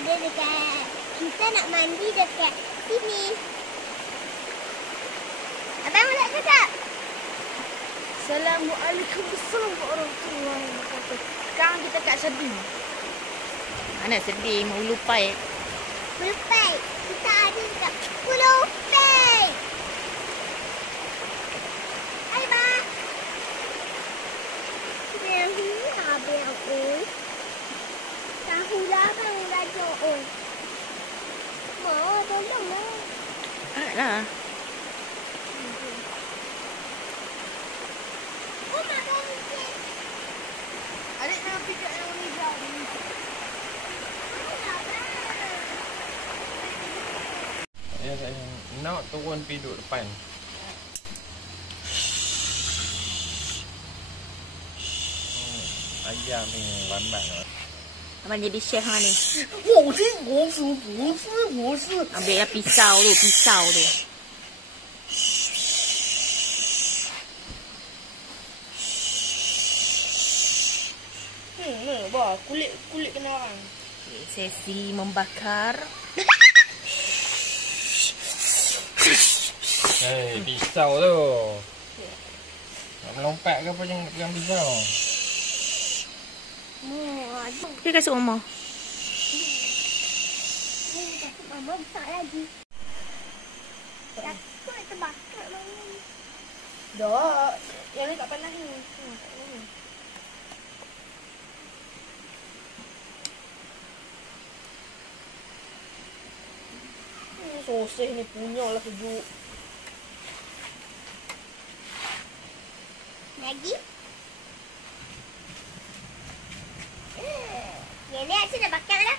ada dekat. Kita nak mandi dekat sini. Abang nak cakap? Assalamualaikum warahmatullahi wabarakatuh. Sekarang kita kat Sedih. Mana Sedih? Hulu Pai. Hulu Pai. Kita ada dekat Hulu Pai. Hai, Ba. Yang ini habis aku. Tahu lah bang raja. Oh. Mau tolonglah. Lah. Oh, mak bongsi. Adik nak pergi kat yang ni jauh. Ya, saya nak turun pergi duduk depan. Ayam ni lambat lah. Abang jadi chef lah ni. 我是我是不是我是 Ambil lah pisau tu, pisau tu. bah kulit kena orang. Okay, sesi membakar. Hei, pisau tu. Nak melompat ke apa jangan pegang pisau. Dia kasih Mama. Mama besar lagi. Takut terbakar mana ni. Dah, yang ni tak panas ni. Soseh ni punya lah sejuk. Lagi? Yang ni Acik dah bakar dah.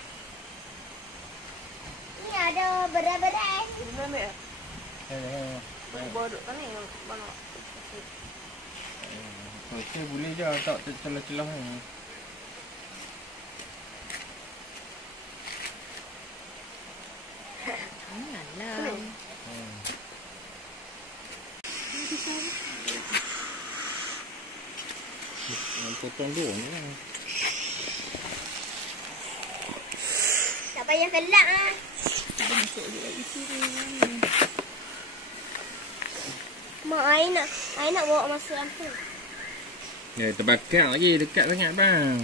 Ni ada beras-beras. Mana ambil ah? Baik. Duduk kan ni mana? Okey, boleh je tak tercelah-celah ni. Alah. Potong dulu ni lah. Tak payah kelak lah. Mak, I nak bawa masuk lampu. Ya, terbakar lagi dekat sangat bang.